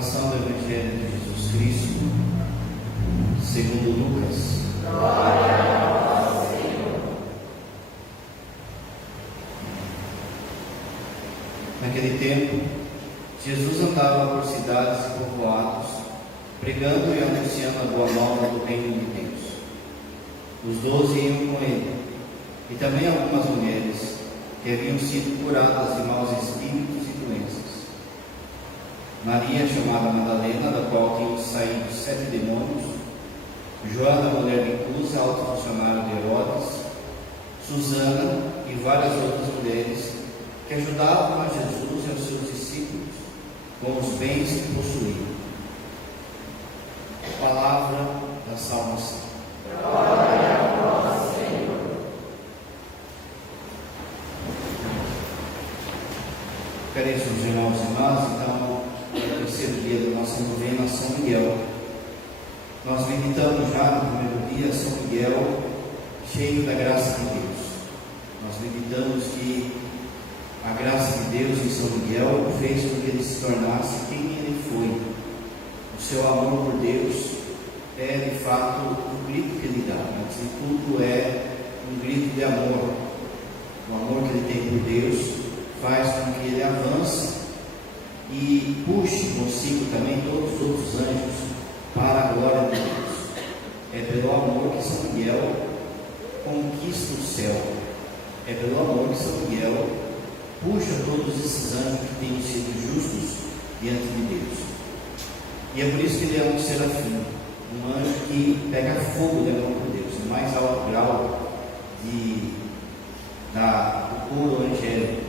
Proclamação do Evangelho de Jesus Cristo, segundo Lucas. Glória ao Senhor. Naquele tempo, Jesus andava por cidades e povoados, pregando e anunciando a boa nova do reino de Deus. Os 12 iam com ele, e também algumas mulheres que haviam sido curadas de maus espíritos e doenças. Maria, chamada Madalena, da qual tinham saído 7 demônios, Joana, mulher de Cusa, alto funcionário de Herodes, Susana e várias outras mulheres que ajudavam a Jesus e aos seus discípulos com os bens que possuíam. Palavra da salvação. Glória ao Senhor. Caríssimos irmãos e irmãs, então, no terceiro dia da nossa novena São Miguel, nós meditamos já no primeiro dia São Miguel, cheio da graça de Deus. Nós meditamos que a graça de Deus em São Miguel fez com que ele se tornasse quem ele foi. O seu amor por Deus é de fato o grito que ele dá, mas de tudo é um grito de amor. O amor que ele tem por Deus faz com que ele avance e puxe consigo também todos os outros anjos para a glória de Deus. É pelo amor que São Miguel conquista o céu. É pelo amor que São Miguel puxa todos esses anjos que têm sido justos diante de Deus. E é por isso que ele é um serafim, um anjo que pega fogo de amor por Deus, no mais alto grau do coro angélico.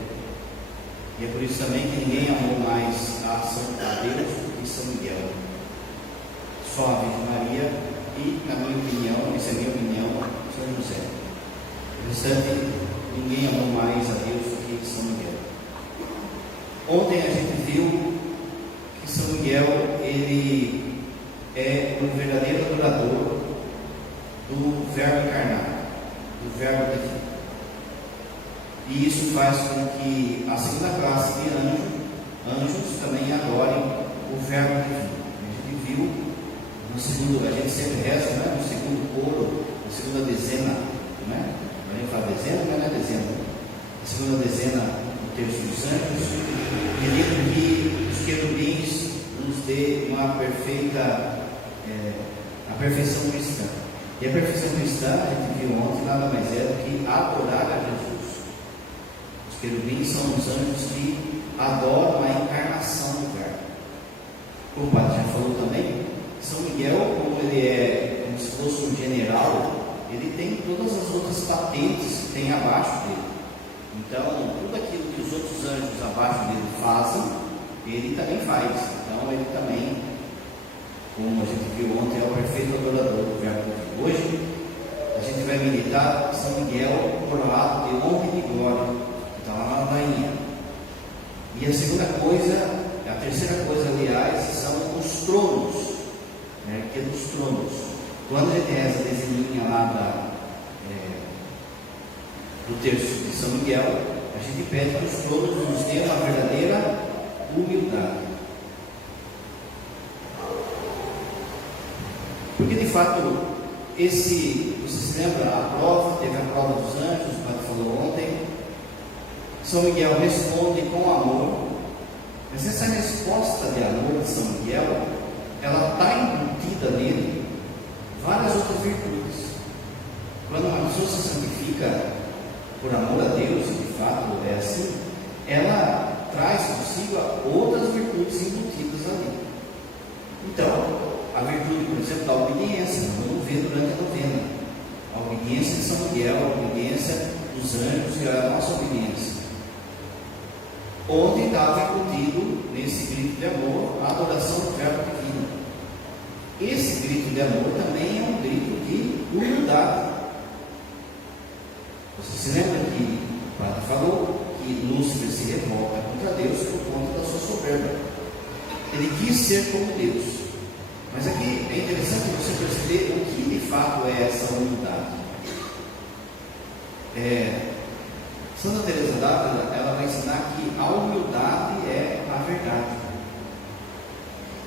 E é por isso também que ninguém amou mais a Deus do que São Miguel. Só a Virgem Maria e, na minha opinião, essa é a minha opinião, São José. No restante, ninguém amou mais a Deus do que São Miguel. Ontem a gente viu que São Miguel, ele é o verdadeiro adorador do Verbo encarnado, do Verbo divino. E isso faz com que a segunda classe de anjos também adorem o Verbo divino. A gente viu no segundo, a gente sempre reza, né? No segundo coro, na segunda dezena, né? A gente fala dezena, mas não é dezena. A segunda dezena do Terço dos Anjos, pedindo que os querubins nos dê uma perfeita, a perfeição cristã. E a perfeição cristã, a gente viu ontem, nada mais é do que adorar a Jesus. Os querubins são os anjos que adoram a encarnação do Verbo. Como o padre já falou também, São Miguel, como ele é como se fosse um general, ele tem todas as outras patentes que tem abaixo dele. Então, tudo aquilo que os outros anjos abaixo dele fazem, ele também faz. Então, ele também, como a gente viu ontem, é o perfeito adorador do Verbo divino. Hoje, a gente vai meditar São Miguel coroado de honra e de glória, que está lá na rainha. E a segunda coisa, a terceira coisa, aliás, são os tronos, né, que é dos tronos. Quando a gente reza a dezeninha lá do terço de São Miguel, a gente pede que os tronos nos dêem uma verdadeira humildade. Porque de fato, você se lembra a prova, teve a prova dos anjos, o padre falou ontem. São Miguel responde com amor, mas essa resposta de amor de São Miguel, ela está embutida nele várias outras virtudes. Quando uma pessoa se santifica por amor a Deus, e de fato é assim, ela traz consigo outras virtudes embutidas ali. Então, a virtude, por exemplo, da obediência, nós vamos ver durante a novena. A obediência de São Miguel, a obediência dos anjos e a nossa obediência. Onde estava embutido nesse grito de amor a adoração do Verbo divino. Esse grito de amor também é um grito de humildade. Você se lembra que o padre falou que Lúcifer se revolta contra Deus por conta da sua soberba. Ele quis ser como Deus. Mas aqui é interessante você perceber o que de fato é essa humildade. Santa Teresa d'Ávila, ela vai ensinar que a humildade é a verdade.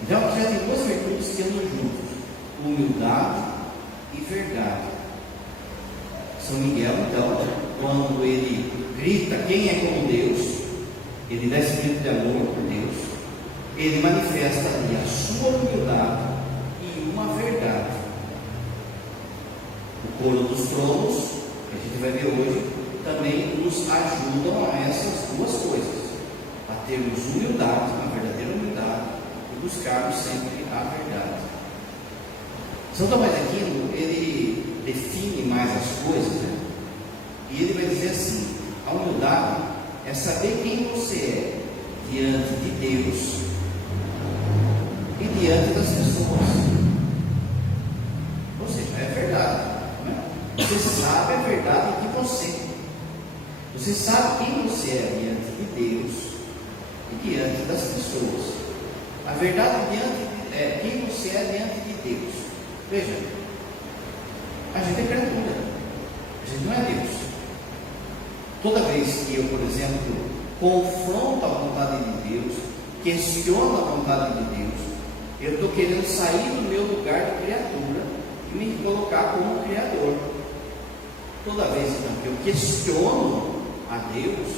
Então aqui já tem duas virtudes que andam juntos: humildade e verdade. São Miguel, então, quando ele grita quem é como Deus, ele dá esse grito de amor por Deus, ele manifesta ali a sua humildade e uma verdade. O coro dos tronos, que a gente vai ver hoje, também nos ajudam a essas duas coisas: a termos humildade, uma verdadeira humildade, e buscarmos sempre a verdade. São Tomás de Aquino, ele define mais as coisas, né? E ele vai dizer assim: a humildade é saber quem você é diante de Deus e diante das pessoas. Ou seja, é verdade, né? Você sabe a verdade de você. Você sabe quem você é diante de Deus e diante das pessoas. A verdade é quem você é diante de Deus. Veja, a gente é criatura, a gente não é Deus. Toda vez que eu, por exemplo, confronto a vontade de Deus, questiono a vontade de Deus, eu estou querendo sair do meu lugar de criatura e me colocar como Criador. Toda vez então, que eu questiono a Deus,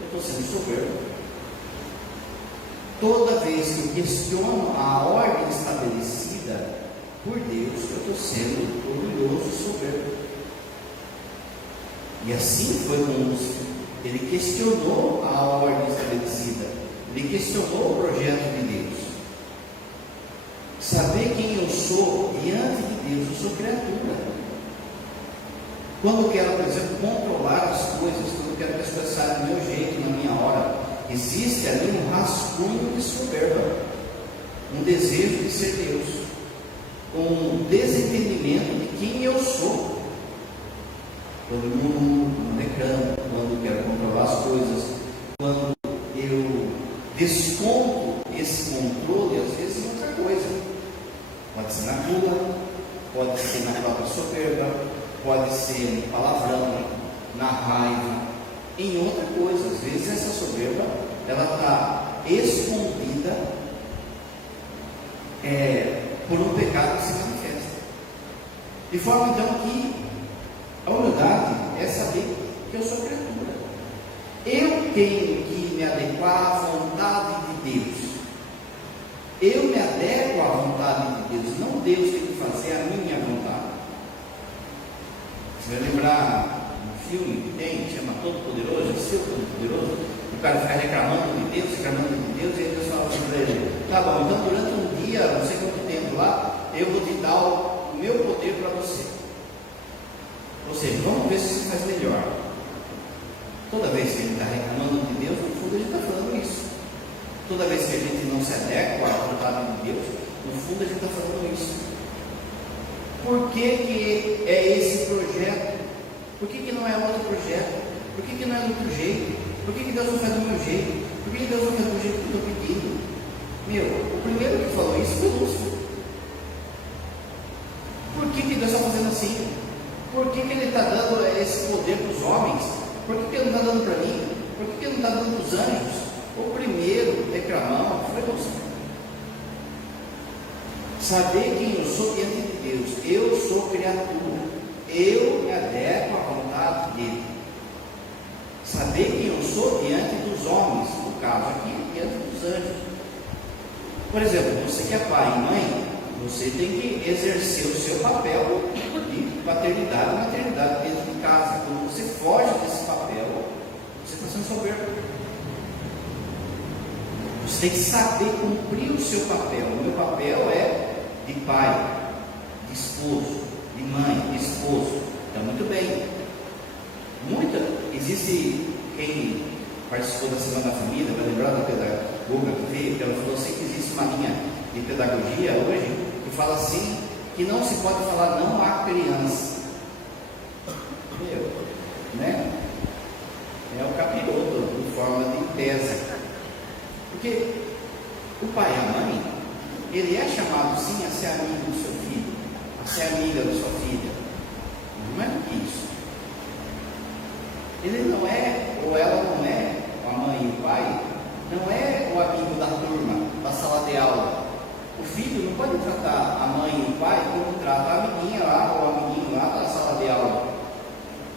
eu estou sendo soberbo. Toda vez que eu questiono a ordem estabelecida por Deus, eu estou sendo orgulhoso e soberbo. E assim foi com Lúcifer. Ele questionou a ordem estabelecida, ele questionou o projeto de Deus. Saber quem eu sou diante de Deus, eu sou criatura. Quando eu quero, por exemplo, controlar as coisas, quando eu quero que as coisas saiam do meu jeito, na minha hora, existe ali um rascunho de soberba, um desejo de ser Deus, um desentendimento de quem eu sou. Quando eu murmuro, quando eu reclamo, quando eu quero controlar as coisas, quando eu desconto esse controle, às vezes, em outra coisa. Pode ser na culpa, pode ser na própria soberba, pode ser no palavrão, na raiva, em outra coisa. Às vezes essa soberba, ela está escondida por um pecado que se manifesta. De forma então que a humildade é saber que eu sou criatura. Eu tenho que me adequar à vontade de Deus. Eu me adequo à vontade de Deus, não Deus tem que fazer a minha vontade. Você vai lembrar um filme que tem, que chama Todo Poderoso, Seu Todo Poderoso, o cara fica reclamando de Deus, e aí Deus fala assim para ele: tá bom, então durante um dia, não sei quanto tempo lá, eu vou te dar o meu poder para você. Ou seja, vamos ver se você faz melhor. Toda vez que ele está reclamando de Deus, no fundo ele está falando isso. Toda vez que a gente não se adequa à vontade de Deus, no fundo a gente está falando isso. Por que é esse projeto? Por que não é outro projeto? Por que não é do outro jeito? Por que Deus não faz do meu jeito? Por que Deus não faz do jeito que eu estou pedindo? Meu, o primeiro que falou isso foi Lúcifer. Por que Deus está fazendo assim? Por que Ele está dando esse poder para os homens? Por que Ele não está dando para mim? Por que Ele não está dando para os anjos? O primeiro reclamão foi Lúcifer. Saber quem eu sou diante de Deus. Eu sou criatura. Eu me adequo à vontade dele. Saber quem eu sou diante dos homens. No caso aqui, diante dos anjos. Por exemplo, você que é pai e mãe, você tem que exercer o seu papel de paternidade e maternidade dentro de casa. Quando você foge desse papel, você está sendo soberbo. Você tem que saber cumprir o seu papel. O meu papel é de pai, de esposo, de mãe, de esposo. Então, muito bem. Existe quem participou da Semana da Família, vai lembrar da pedagoga que veio, que ela falou assim que existe uma linha de pedagogia hoje que fala assim que não se pode falar não à criança. Né? É o capiroto, de forma de pesa. Porque o pai e a mãe, ele é chamado sim a ser amigo do seu filho, a ser amiga da sua filha. Não é isso. Ele não é, ou ela não é, a mãe e o pai, não é o amigo da turma, da sala de aula. filho não pode tratar a mãe e o pai como trata a amiguinha lá, ou o amiguinho lá da sala de aula.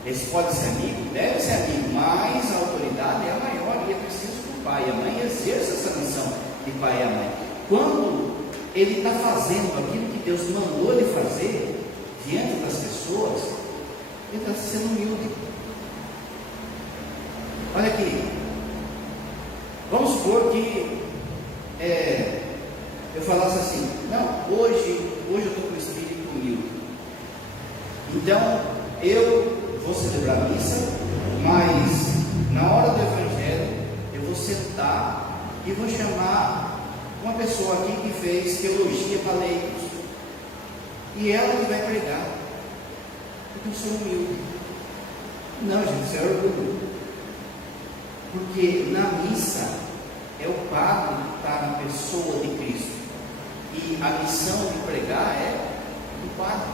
Esse pode ser amigo, deve ser amigo, mas a autoridade é a maior e é preciso que o pai e a mãe exerçam essa missão de pai e a mãe. Quando ele está fazendo aquilo que Deus mandou ele fazer diante das pessoas, ele está sendo humilde. Olha aqui, vamos supor que eu falasse assim: não, hoje eu estou com o espírito humilde, então eu vou celebrar a missa, mas na hora do evangelho eu vou sentar e vou chamar uma pessoa aqui que fez teologia para leigos, e ela que vai pregar, porque eu sou humilde. Não, gente, isso é orgulho, porque na missa é o padre que está na pessoa de Cristo, e a missão de pregar é do padre.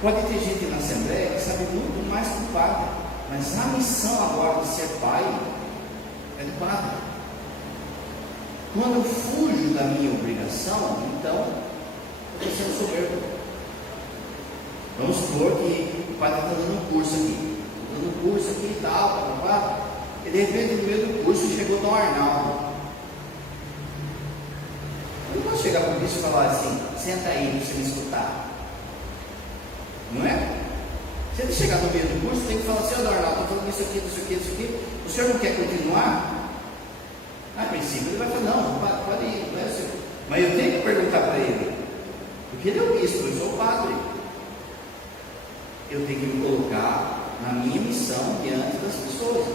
Pode ter gente na Assembleia que sabe muito mais que o padre, mas a missão agora de ser pai é do padre. Quando eu fujo da minha obrigação, então eu estou sendo soberbo. Vamos supor que o padre está dando um curso aqui e tal, e de repente no meio do curso chegou Dom Arnaldo. Eu não posso chegar para o bicho e falar assim: senta aí para você me escutar. Não é? Se ele chegar no meio do curso, tem que falar assim: ó, Dom Arnaldo, estou falando isso aqui, o senhor não quer continuar? A princípio ele vai falar: não, pode ir, não é assim. Mas eu tenho que perguntar para ele, porque ele é o bispo, eu sou o padre. Eu tenho que me colocar na minha missão diante das pessoas.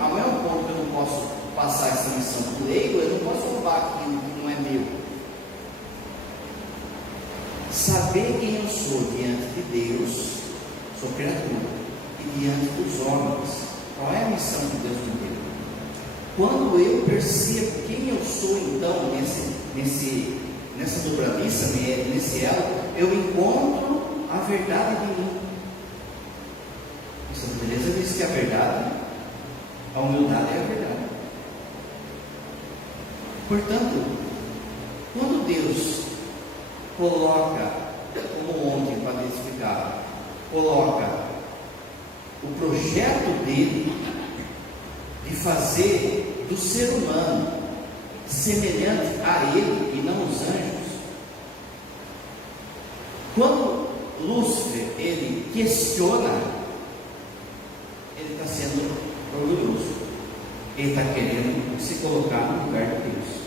Ao mesmo ponto que eu não posso passar essa missão para o leigo, eu não posso roubar aquilo que não é meu. Saber quem eu sou diante de Deus, sou criatura, e diante dos homens. Qual é a missão que Deus me deu? Quando eu percebo quem eu sou, então, nessa dobradiça, nesse elo, eu encontro a verdade de mim. Santa Teresa diz que a verdade, a humildade é a verdade. Portanto, quando Deus coloca, como ontem o Padre explicava, coloca o projeto dele de fazer do ser humano semelhante a ele e não os anjos. Quando Lúcifer ele questiona, ele está sendo orgulhoso, ele está querendo se colocar no lugar de Deus.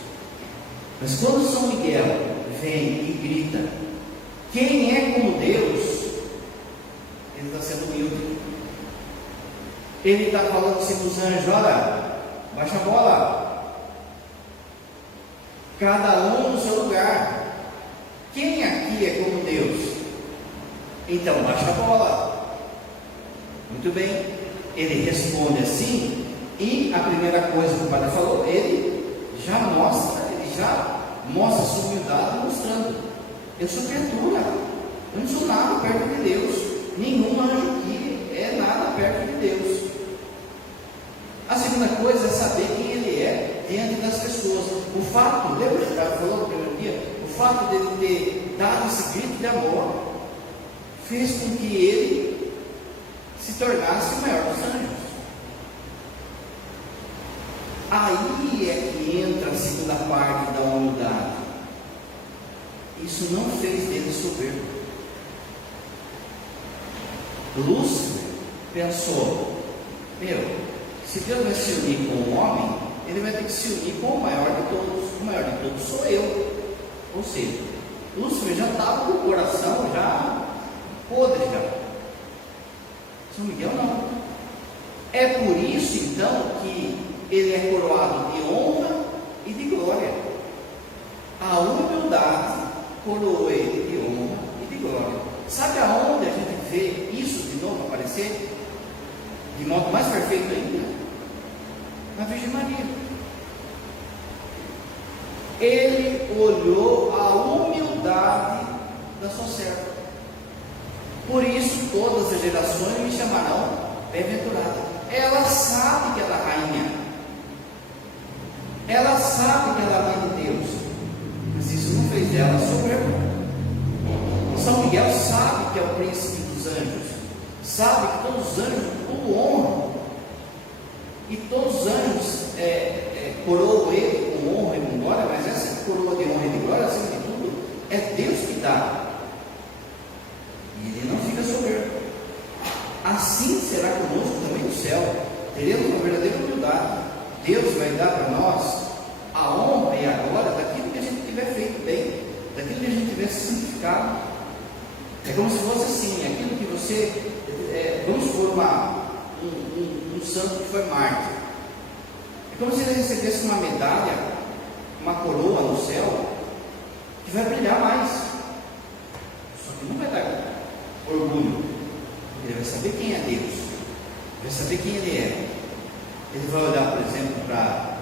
Mas quando São Miguel vem e grita: quem é como Deus? Ele está sendo humilde. Ele está falando assim para os anjos: olha, baixa a bola, cada um no seu lugar. Quem aqui é como Deus? Então baixa a bola. Muito bem. Ele responde assim, e a primeira coisa que o padre falou, ele já mostra sua humildade, mostrando: eu sou criatura, eu não sou nada perto de Deus, nenhum anjo aqui é nada perto de Deus. A segunda coisa é saber quem ele é diante das pessoas. O fato, lembra que o padre falou no primeiro dia, o fato dele ter dado esse grito de amor fez com que ele se tornasse o maior dos anjos. Aí é que entra a segunda parte da humildade. Isso não fez dele soberbo. Lúcifer pensou: se Deus vai se unir com o homem, ele vai ter que se unir com o maior de todos. O maior de todos sou eu. Ou seja, Lúcifer já estava com o coração já podre já. São Miguel não. É por isso então que ele é coroado de honra e de glória. A humildade coroou ele de honra e de glória. Sabe aonde a gente vê isso de novo aparecer? De modo mais perfeito ainda? Na Virgem Maria. Ele olhou a humildade da sua serva. Por isso todas as gerações me chamarão bem-aventurada. Ela sabe que ela é rainha, ela sabe que ela é mãe de Deus, mas isso não sabe que é o príncipe dos anjos, sabe que todos os anjos o honram, e todos os anjos coroam ele com honra e com glória, mas essa coroa de honra e de glória, acima de tudo, é Deus que dá, e ele não fica soberbo. Assim será conosco também no céu, teremos uma verdadeira humildade. Deus vai dar para nós a honra e a glória daquilo que a gente tiver feito bem, daquilo que a gente tiver santificado. É como se fosse assim, aquilo que você, vamos supor um santo que foi mártir, é como se ele recebesse uma medalha, uma coroa no céu, que vai brilhar mais, só que não vai dar orgulho, ele vai saber quem é Deus, vai saber quem ele é. Ele vai olhar, por exemplo, para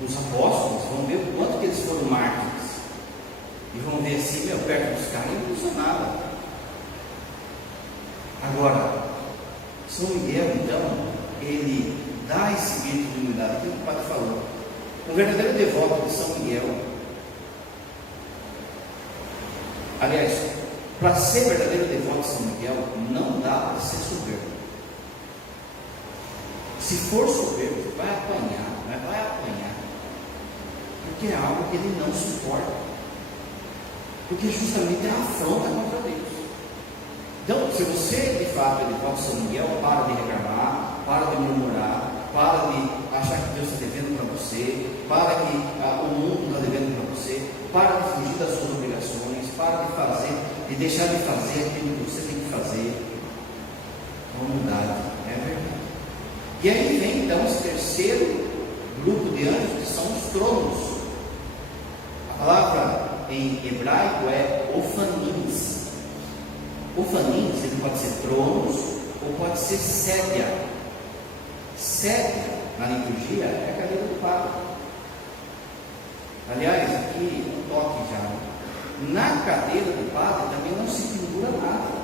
os apóstolos, vão ver o quanto que eles foram mártires, e vão ver assim, perto dos caras não usa nada. Agora, São Miguel, então, ele dá esse espírito de humildade, aquilo que o padre falou. Um verdadeiro devoto de São Miguel, aliás, para ser verdadeiro devoto de São Miguel, não dá para ser soberbo. Se for soberbo, vai apanhar, porque é algo que ele não suporta, porque justamente é afronta contra Deus. Então, se você de fato é devoto de São Miguel, para de reclamar, para de murmurar, para de achar que Deus está devendo para você, para que o mundo está devendo para você, para de fugir das suas obrigações, para de fazer, de deixar de fazer aquilo que você tem que fazer. A humildade, é verdade. E aí vem então esse terceiro grupo de anjos, que são os tronos. A palavra em hebraico é ofanins. Ofanins, ele pode ser tronos ou pode ser sédia. Sédia, na liturgia, é a cadeira do padre. Aliás, aqui um toque já. Na cadeira do padre também não se pendura nada.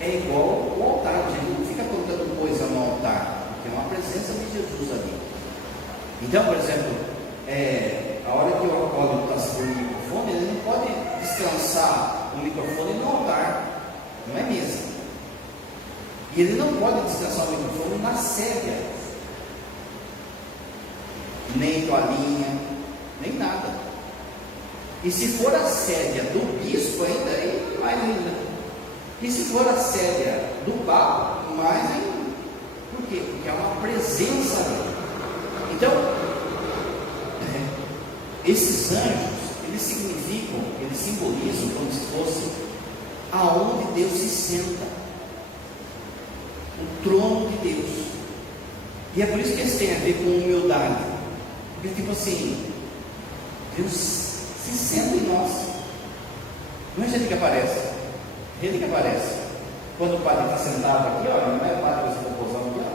É igual o altar, a gente não fica colocando coisa no altar, porque é uma presença de Jesus ali. Então, por exemplo, a hora que o acólito está segurando o microfone, ele não pode descansar o microfone no altar, não é mesa. E ele não pode descansar o microfone na sédia, nem toalhinha, nem nada. E se for a sédia do bispo, ainda é mais ainda. E se for a sédia do Papa, mais ainda. Por quê? Porque há uma presença ali. Então, esses anjos, eles significam, eles simbolizam como se fosse aonde Deus se senta, o trono de Deus. E é por isso que eles têm a ver com humildade, porque tipo assim, Deus se senta em nós, não é gente que aparece, ele que aparece. Quando o padre está sentado aqui, ó, não é o padre que você popozão aqui, ó.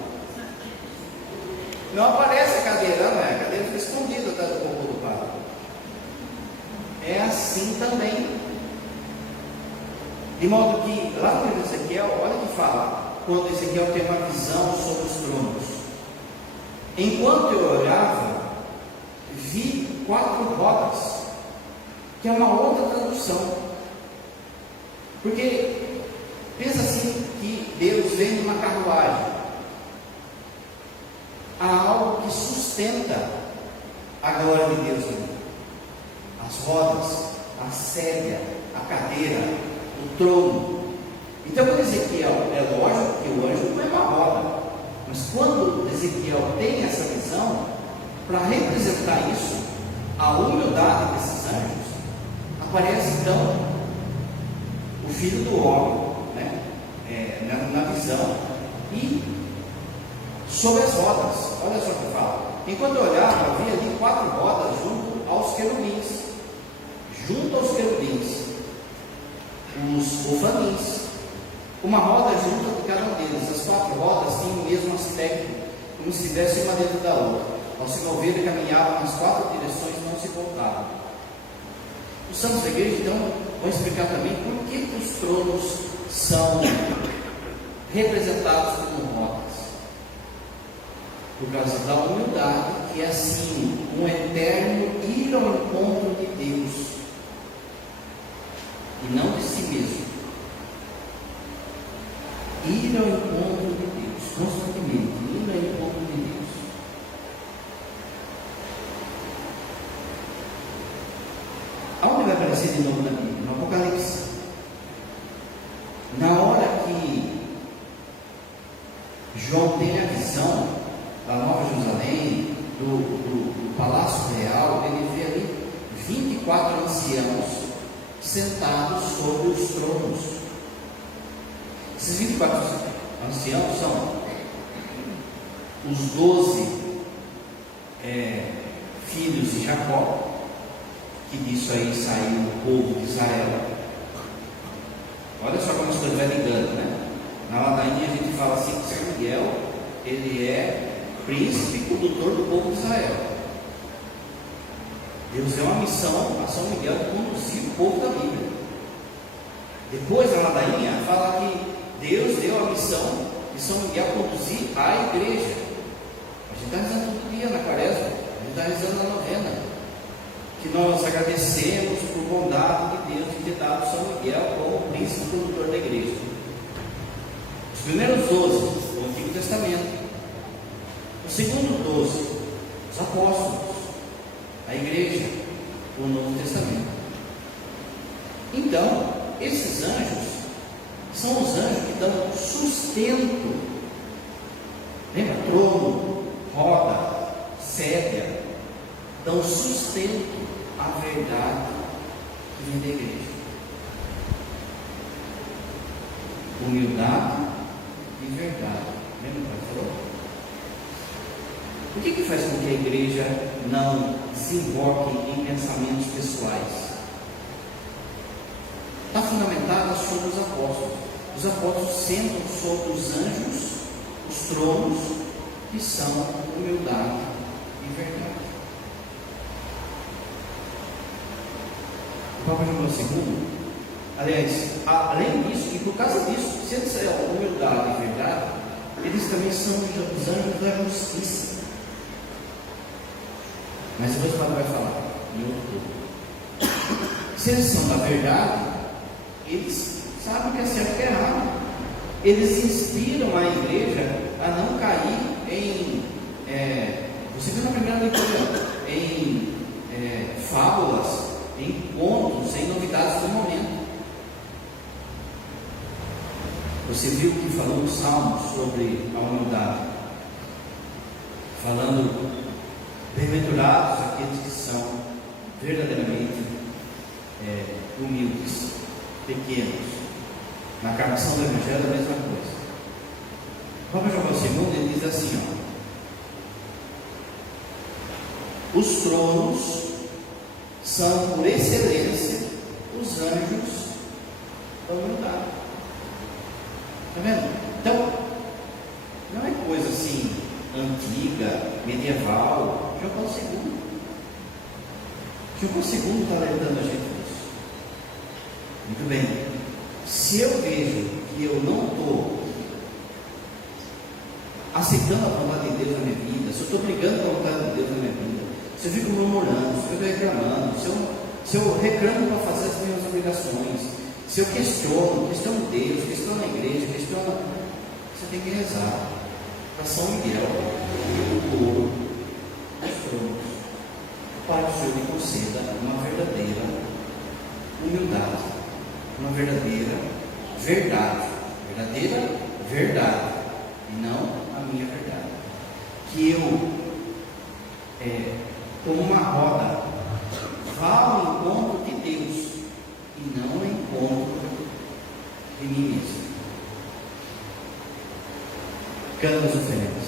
Não aparece a cadeira, não é? A cadeira fica escondida atrás do popô do padre. É assim também. De modo que, lá no livro de Ezequiel, olha o que fala, quando Ezequiel tem uma visão sobre os tronos. Enquanto eu olhava, vi 4 rodas, que é uma outra tradução. Porque, pensa assim, que Deus vem numa carruagem. Há algo que sustenta a glória de Deus ali. As rodas, a sédia, a cadeira, o trono. Então, quando Ezequiel, é lógico que o anjo não é uma roda, mas quando Ezequiel tem essa visão, para representar isso, a humildade desses anjos, aparece então o Filho do Homem, né? Na visão, e sobre as rodas, olha só o que fala. Enquanto eu olhava, havia ali 4 rodas junto aos querubins, os ofanins, uma roda junto de cada um deles. As 4 rodas tinham o mesmo aspecto, como se estivessem uma dentro da outra. Ao se mover, caminhavam nas 4 direções, não se voltavam. Os santos da igreja, então, vão explicar também por que os tronos são representados como rodas. Por causa da humildade, que é assim, um eterno ir ao encontro de Deus. aparecer de novo na Bíblia, no Apocalipse. Na hora que João tem a visão da Nova Jerusalém, do Palácio Real, ele vê ali 24 anciãos sentados sobre os tronos. Esses 24 anciãos são os 12 filhos de Jacó, que disso aí saiu o povo de Israel. Olha só como as coisas vai ligando, né? Na ladainha a gente fala assim que São Miguel, ele é príncipe e condutor do povo de Israel. Deus deu uma missão a São Miguel de conduzir o povo da Bíblia. Depois na ladainha fala que Deus deu a missão de São Miguel conduzir a igreja. A gente está rezando todo dia na quaresma, a gente está rezando na novena, que nós agradecemos por bondade de Deus de ter dado São Miguel como príncipe condutor da igreja. Os primeiros 12, o Antigo Testamento. O segundo 12, os apóstolos, a igreja, o Novo Testamento. Então, esses anjos são os anjos que dão sustento. Lembra? Trono, roda, cédea, dão sustento à verdade que vem da igreja. Humildade e verdade. Lembra o que falou? O que faz com que a igreja não desemboque em pensamentos pessoais? Está fundamentada sobre os apóstolos. Os apóstolos sentam sobre os anjos, os tronos, que são humildade e verdade. O Papa João Paulo II, aliás, além disso, e por causa disso, se eles são humildade e verdade, eles também são os anjos da justiça. Mas depois o Padre vai falar em outro tempo. Se eles são da verdade, eles sabem o que é certo e o que é errado. Eles inspiram a igreja a não cair em, você viu na primeira leitura, em fábulas, em contos, em novidades do momento. Você viu que falou no Salmo sobre a humildade, falando: bem-aventurados aqueles que são verdadeiramente humildes, pequenos. Na carnação do Evangelho a mesma coisa. O Papa João Paulo II ele diz assim: os tronos são por excelência os anjos da humildade. Está vendo? Então, não é coisa assim antiga, medieval. João Paulo II. João Paulo II está alertando a gente disso. Muito bem. Se eu vejo que eu não estou aceitando a vontade de Deus na minha vida, se eu estou brigando com a vontade de Deus na minha vida, se eu fico murmurando, se eu fico reclamando, se eu reclamo para fazer as minhas obrigações, se eu questiono Deus, questiono a igreja, você tem que rezar para São Miguel, o coro dos tronos, para que o Senhor me conceda uma verdadeira humildade, uma verdadeira verdade, e não a minha verdade. Que eu, como uma roda, vá ao encontro de Deus e não ao encontro de mim mesmo. Canta as oferendas.